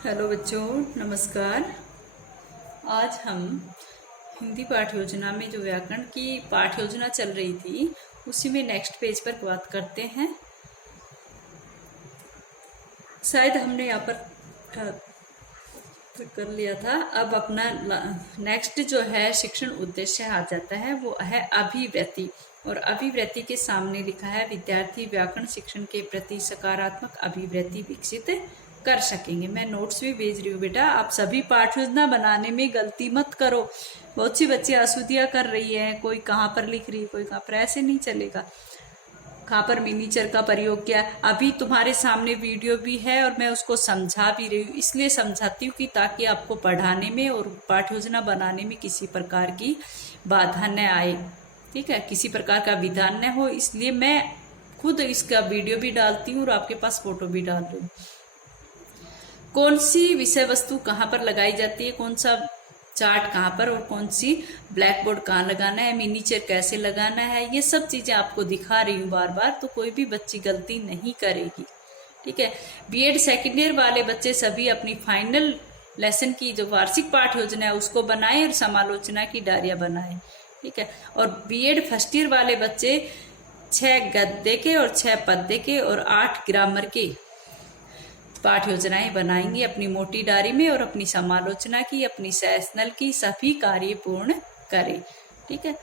Hello बच्चों, नमस्कार। आज हम हिंदी पाठ योजना में जो व्याकरण की पाठ योजना चल रही थी उसी में नेक्स्ट पेज पर बात करते हैं। शायद हमने यहाँ पर कर लिया था। अब अपना नेक्स्ट जो है शिक्षण उद्देश्य आ जाता है, वो है अभिवृत्ति। और अभिवृत्ति के सामने लिखा है विद्यार्थी व्याकरण शिक्षण के प्रति सकारात्मक अभिवृत्ति विकसित कर सकेंगे। मैं नोट्स भी भेज रही हूँ बेटा, आप सभी पाठ योजना बनाने में गलती मत करो। बहुत सी बच्ची अशुद्धियां कर रही है, कोई कहाँ पर लिख रही है, कोई कहाँ पर, ऐसे नहीं चलेगा। कहाँ पर मिनीचर का प्रयोग किया, अभी तुम्हारे सामने वीडियो भी है और मैं उसको समझा भी रही हूँ। इसलिए समझाती हूँ कि ताकि आपको पढ़ाने में और पाठ योजना बनाने में किसी प्रकार की बाधा न आए, ठीक है, किसी प्रकार का विधान न हो। इसलिए मैं खुद इसका वीडियो भी डालती हूँ और आपके पास फोटो भी डाल रही हूँ। कौन सी विषय वस्तु कहाँ पर लगाई जाती है, कौन सा चार्ट कहाँ पर, और कौन सी ब्लैक बोर्ड कहाँ लगाना है, मिनीचर कैसे लगाना है, ये सब चीजें आपको दिखा रही हूँ बार बार, तो कोई भी बच्ची गलती नहीं करेगी, ठीक है। बीएड सेकेंड ईयर वाले बच्चे सभी अपनी फाइनल लेसन की जो वार्षिक पाठ योजना है उसको बनाए और समालोचना की डायरिया बनाए, ठीक है। और बीएड फर्स्ट ईयर वाले बच्चे 6 गद्य के और 6 पद्य के और 8 ग्रामर के पाठ योजनाएं बनाएंगे अपनी मोटी डायरी में, और अपनी समालोचना की, अपनी सेशनल की सभी कार्य पूर्ण करें, ठीक है।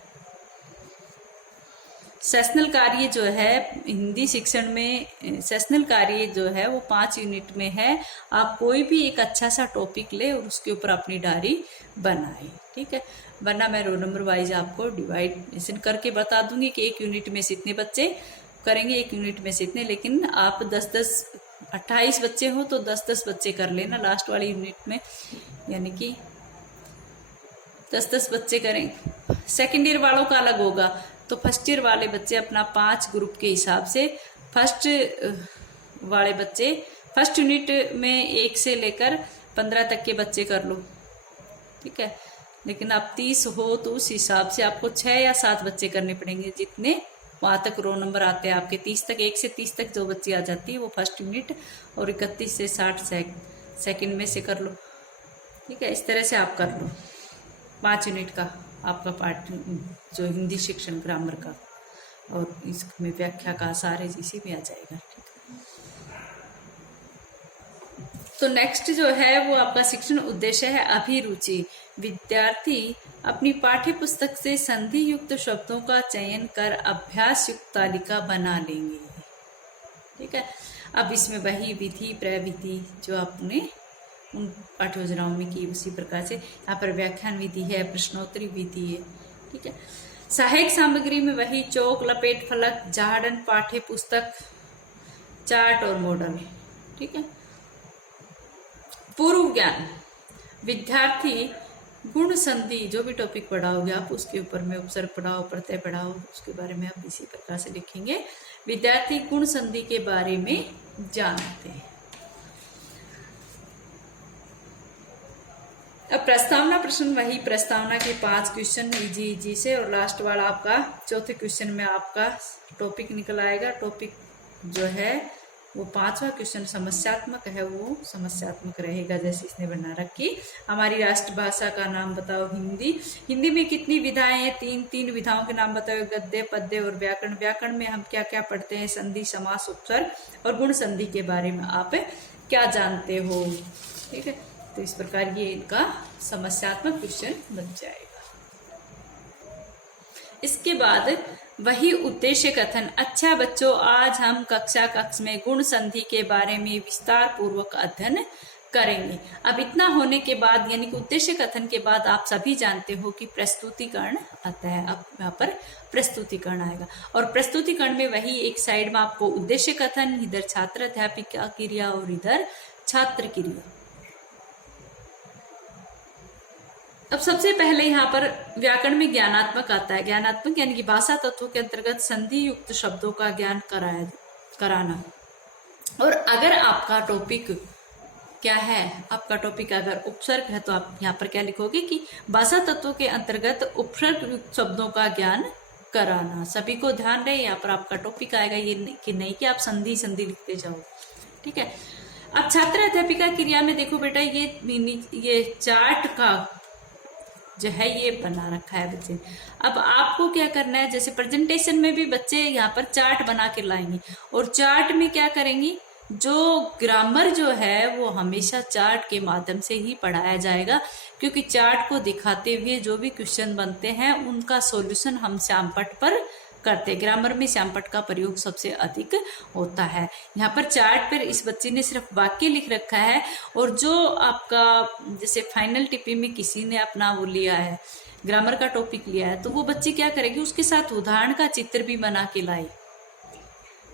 सेशनल कार्य जो है हिंदी शिक्षण में, सेशनल कार्य जो है वो 5 यूनिट में है। आप कोई भी एक अच्छा सा टॉपिक ले और उसके ऊपर अपनी डायरी बनाए, ठीक है। वरना मैं रोल नंबर वाइज आपको डिवाइड करके बता दूंगी कि एक यूनिट में से इतने बच्चे करेंगे, एक यूनिट में से इतने, लेकिन आप 28 बच्चे हो तो 10-10 बच्चे कर लेना लास्ट वाली यूनिट में, यानी कि 10-10 बच्चे करें। सेकेंड ईयर वालों का अलग होगा, तो फर्स्ट ईयर वाले बच्चे अपना 5 ग्रुप के हिसाब से, फर्स्ट वाले बच्चे फर्स्ट यूनिट में 1 से लेकर 15 तक के बच्चे कर लो, ठीक है। लेकिन आप 30 हो तो उस हिसाब से आपको 6 या 7 बच्चे करने पड़ेंगे, जितने वहां तक रोल नंबर आते हैं आपके 30 तक, 1 से 30 तक जो बच्ची आ जाती है वो फर्स्ट यूनिट, और 31 से 60 सेकंड में से कर लो, ठीक है। इस तरह से आप कर लो 5 यूनिट का आपका पाठ जो हिंदी शिक्षण ग्रामर का, और इसमें व्याख्या का सारे इसी में आ जाएगा, ठीक है। तो नेक्स्ट जो है वो आपका शिक्षण उद्देश्य है अभिरुचि। विद्यार्थी अपनी पाठ्य पुस्तक से संधि युक्त शब्दों का चयन कर अभ्यास युक्त तालिका बना लेंगे, ठीक है। अब इसमें वही विधि प्रविधि जो आपने उन पाठ्य योजनाओं में की उसी प्रकार से यहाँ पर व्याख्यान विधि है, प्रश्नोत्तरी विधि है, ठीक है। सहायक सामग्री में वही चौक, लपेट, फलक, झाड़न, पाठ्य पुस्तक, चार्ट और मॉडल, ठीक है। पूर्व ज्ञान, विद्यार्थी गुण संधि जो भी टॉपिक पढ़ाओगे आप उसके ऊपर में उपसर्ग पढ़ाओ, प्रत्यय पढ़ाओ, उसके बारे में आप इसी प्रकार से लिखेंगे। विद्यार्थी गुण संधि के बारे में जानते हैं। अब प्रस्तावना प्रश्न, वही प्रस्तावना के 5 क्वेश्चन इजी से, और लास्ट वाला आपका चौथे क्वेश्चन में आपका टॉपिक निकल आएगा। टॉपिक जो है वो 5वां क्वेश्चन समस्यात्मक है, वो समस्यात्मक रहेगा जैसे इसने बना रखी। हमारी राष्ट्रभाषा का नाम बताओ हिंदी। हिंदी में कितनी विधाएं हैं? 3 विधाओं के नाम बताओ, गद्य, पद्य और व्याकरण। व्याकरण में हम क्या क्या पढ़ते हैं? संधि, समास, उपसर्ग और गुण संधि के बारे में आप क्या जानते हो, ठीक है। तो इस प्रकार ये इनका समस्यात्मक क्वेश्चन बन जाएगा। इसके बाद वही उद्देश्य कथन। अच्छा बच्चों, आज हम कक्ष में गुण संधि के बारे में विस्तार पूर्वक अध्ययन करेंगे। अब इतना होने के बाद, यानी कि उद्देश्य कथन के बाद, आप सभी जानते हो कि प्रस्तुतिकरण आता है। अब यहाँ पर प्रस्तुतिकरण आएगा, और प्रस्तुतिकरण में वही एक साइड में आपको उद्देश्य कथन, इधर छात्र अध्यापिका क्रिया और इधर छात्र क्रिया। अब सबसे पहले यहाँ पर व्याकरण में ज्ञानात्मक आता है। ज्ञानात्मक यानी कि भाषा तत्वों के अंतर्गत संधि युक्त शब्दों का ज्ञान कराना। और अगर आपका टॉपिक क्या है, आपका टॉपिक अगर उपसर्ग है तो आप यहाँ पर क्या लिखोगे कि भाषा तत्वों के अंतर्गत उपसर्ग युक्त शब्दों का ज्ञान कराना। सभी को ध्यान रहे, यहाँ पर आपका टॉपिक आएगा ये कि नहीं कि आप संधि लिखते जाओ, ठीक है। अब छात्र अध्यापिका क्रिया में देखो बेटा, ये चार्ट का जो है ये बना रखा है बच्चे। अब आपको क्या करना है, जैसे प्रेजेंटेशन में भी बच्चे यहाँ पर चार्ट बना के लाएंगे, और चार्ट में क्या करेंगी, जो ग्रामर जो है वो हमेशा चार्ट के माध्यम से ही पढ़ाया जाएगा, क्योंकि चार्ट को दिखाते हुए जो भी क्वेश्चन बनते हैं उनका सॉल्यूशन हम श्यामपट्ट पर करते हैं। ग्रामर में श्यामपट्ट का प्रयोग सबसे अधिक होता है। यहाँ पर चार्ट पर इस बच्चे ने सिर्फ वाक्य लिख रखा है, और जो आपका जैसे फाइनल टिप्पणी में किसी ने अपना वो लिया है, ग्रामर का टॉपिक लिया है, तो वो बच्ची क्या करेगी, उसके साथ उदाहरण का चित्र भी बना के लाई।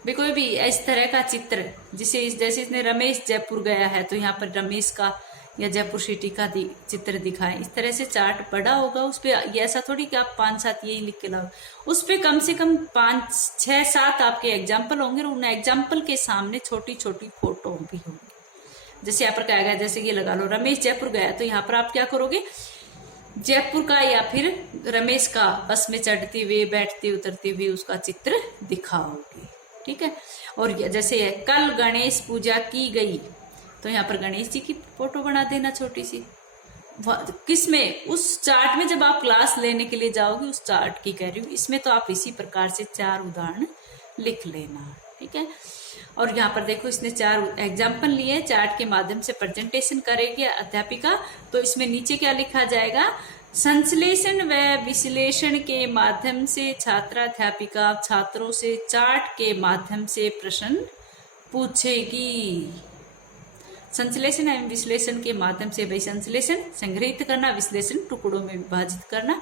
भी कोई भी इस तरह का चित्र, जैसे इसने रमेश जयपुर गया है, तो यहाँ पर रमेश का या जयपुर सिटी का चित्र दिखाएं। इस तरह से चार्ट बड़ा होगा, उस पर ऐसा थोड़ी कि आप 5-7 यही लिख के लाओ, उस पर कम से कम 5-6-7 आपके एग्जाम्पल होंगे, और उन एग्जाम्पल के सामने छोटी छोटी फोटो भी होंगी। जैसे यहाँ पर क्या गया, जैसे ये लगा लो रमेश जयपुर गया, तो यहाँ पर आप क्या करोगे, जयपुर का या फिर रमेश का बस में चढ़ते हुए बैठते उतरते हुए उसका चित्र दिखाओगे। ठीक है। और जैसे कल गणेश पूजा की गई, तो यहाँ पर गणेश जी की फोटो बना देना छोटी सी। किसमें, उस चार्ट में जब आप क्लास लेने के लिए जाओगे, उस चार्ट की कह रही हूँ, इसमें तो आप इसी प्रकार से 4 उदाहरण लिख लेना। ठीक है। और यहाँ पर देखो इसने 4 एग्जाम्पल लिए, चार्ट के माध्यम से प्रेजेंटेशन करेगी अध्यापिका, तो इसमें नीचे क्या लिखा जाएगा, संश्लेषण व विश्लेषण के माध्यम से छात्राध्यापिका छात्रों से चार्ट के माध्यम से प्रश्न पूछेगी। संश्लेषण एवं विश्लेषण के माध्यम से, भाई संश्लेषण संग्रहित करना, विश्लेषण टुकड़ों में विभाजित करना,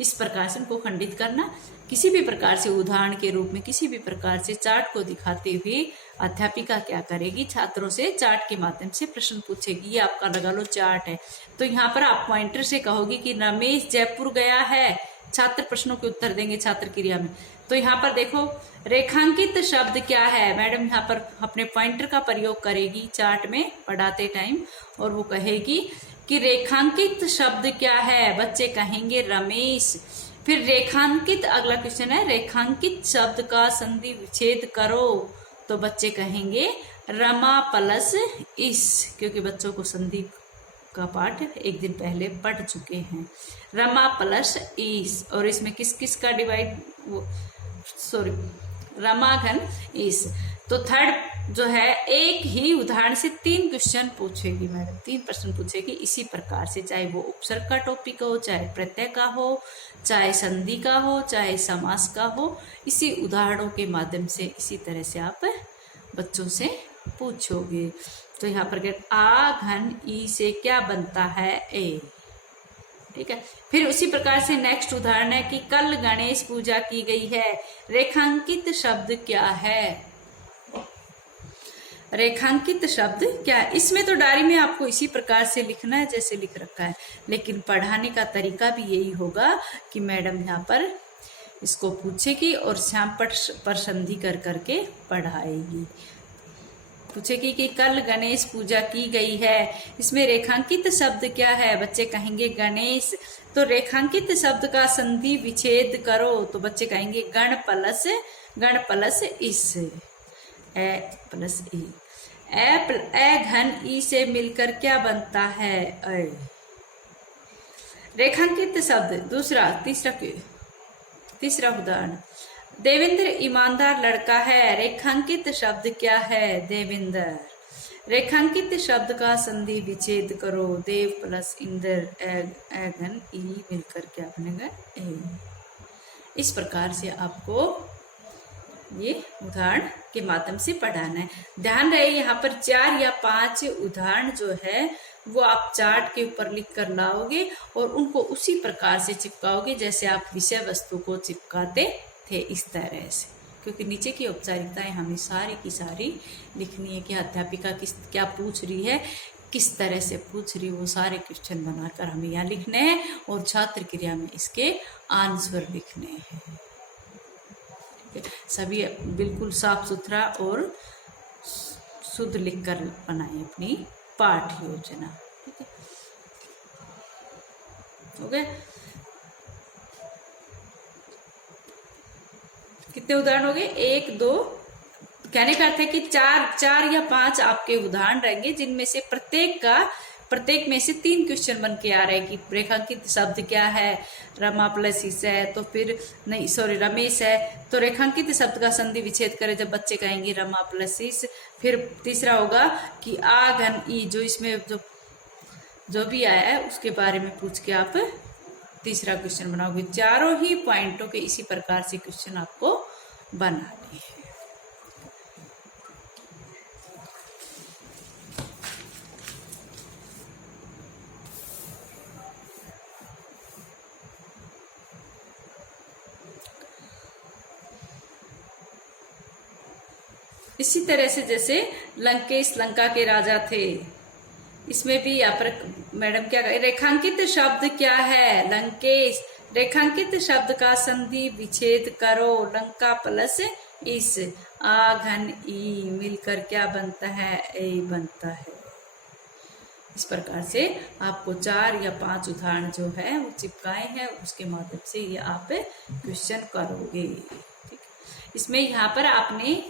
इस प्रकार से उनको खंडित करना, किसी भी प्रकार से उदाहरण के रूप में किसी भी प्रकार से चार्ट को दिखाते हुए अध्यापिका क्या करेगी, छात्रों से चार्ट के माध्यम से प्रश्न पूछेगी। ये आपका लगा लो चार्ट है। तो यहाँ पर आप पॉइंटर से कहोगे कि रमेश जयपुर गया है, छात्र प्रश्नों के उत्तर देंगे छात्र क्रिया में। तो यहाँ पर देखो रेखांकित शब्द क्या है, मैडम यहाँ पर अपने पॉइंटर का प्रयोग करेगी चार्ट में पढ़ाते टाइम, और वो कहेगी कि रेखांकित शब्द क्या है, बच्चे कहेंगे रमेश। फिर रेखांकित, अगला क्वेश्चन है, रेखांकित शब्द का संधि विच्छेद करो, तो बच्चे कहेंगे रमा प्लस इस, क्योंकि बच्चों को संधि का पाठ एक दिन पहले पढ़ चुके हैं। रमा प्लस इस, और इसमें किस किस का डिवाइड, रमा घन इस। तो थर्ड जो है, एक ही उदाहरण से 3 क्वेश्चन पूछेगी मैडम, 3 प्रश्न पूछेगी इसी प्रकार से, चाहे वो उपसर्ग का टॉपिक हो, चाहे प्रत्यय का हो, चाहे संधि का हो, चाहे समास का हो, इसी उदाहरणों के माध्यम से इसी तरह से आप बच्चों से पूछोगे। तो यहाँ पर आ घन ई से क्या बनता है, ए। ठीक है। फिर उसी प्रकार से नेक्स्ट उदाहरण है कि कल गणेश पूजा की गई है, रेखांकित शब्द क्या है, रेखांकित शब्द क्या है। इसमें तो डायरी में आपको इसी प्रकार से लिखना है जैसे लिख रखा है, लेकिन पढ़ाने का तरीका भी यही होगा कि मैडम यहाँ पर इसको पूछेगी और श्यामपट्ट पर संधि कर करके पढ़ाएगी। पूछेगी कि कल गणेश पूजा की गई है, इसमें रेखांकित शब्द क्या है, बच्चे कहेंगे गणेश। तो रेखांकित शब्द का संधि विच्छेद करो, तो बच्चे कहेंगे गण प्लस इस, ए प्लस ई। ए घन ई से मिलकर क्या बनता है, अ। रेखांकित शब्द दूसरा, तीसरा उदाहरण, देवेंद्र ईमानदार लड़का है, रेखांकित शब्द क्या है, देवेंद्र। रेखांकित शब्द का संधि विच्छेद करो, देव प्लस इंद्र, ए घन ई मिलकर क्या बनेगा, ए। इस प्रकार से आपको ये उदाहरण के माध्यम से पढ़ाना है। ध्यान रहे यहाँ पर 4 या 5 उदाहरण जो है वो आप चार्ट के ऊपर लिख कर लाओगे और उनको उसी प्रकार से चिपकाओगे जैसे आप विषय वस्तु को चिपकाते थे, इस तरह से। क्योंकि नीचे की औपचारिकताएं हमें सारी की सारी लिखनी है कि अध्यापिका क्या पूछ रही है, किस तरह से पूछ रही है, वो सारे क्वेश्चन बनाकर हमें यहाँ लिखने हैं और छात्र क्रिया में इसके आंसर लिखने हैं। सभी बिल्कुल साफ सुथरा और शुद्ध लिखकर बनाए अपनी पाठ योजना। ठीक है, हो गए। कितने उदाहरण हो गए, 1 2 कहने का अर्थ है कि चार या 5 आपके उदाहरण रहेंगे, जिनमें से प्रत्येक में से 3 क्वेश्चन बन के आ रहे हैं कि रेखांकित शब्द क्या है। रमा प्लस इस है तो फिर नहीं, सॉरी, रमेश है तो रेखांकित शब्द का संधि विच्छेद करें, जब बच्चे कहेंगे रमा प्लस इस। फिर तीसरा होगा कि आ घन ई, जो इसमें जो भी आया है उसके बारे में पूछ के आप तीसरा क्वेश्चन बनाओगे। चारों ही पॉइंटों के इसी प्रकार से क्वेश्चन आपको बनाने हैं। इसी तरह से जैसे लंकेश लंका के राजा थे, इसमें भी यहाँ पर मैडम क्या कहे, रेखांकित शब्द क्या है लंकेश, रेखांकित शब्द का संधि विच्छेद करो, लंका प्लस इस, आ घन ई मिलकर क्या बनता है, ए बनता है। इस प्रकार से आपको 4 या 5 उदाहरण जो है वो चिपकाए हैं, उसके माध्यम से ये आप क्वेश्चन करोगे। ठीक, इसमें यहाँ पर आपने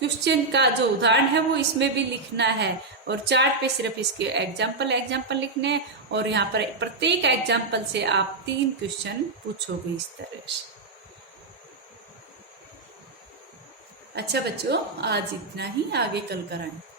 क्वेश्चन का जो उदाहरण है वो इसमें भी लिखना है, और चार्ट पे सिर्फ इसके एग्जाम्पल लिखने हैं, और यहाँ पर प्रत्येक एग्जाम्पल से आप 3 क्वेश्चन पूछोगे इस तरह से। अच्छा बच्चों, आज इतना ही, आगे कल कराएं।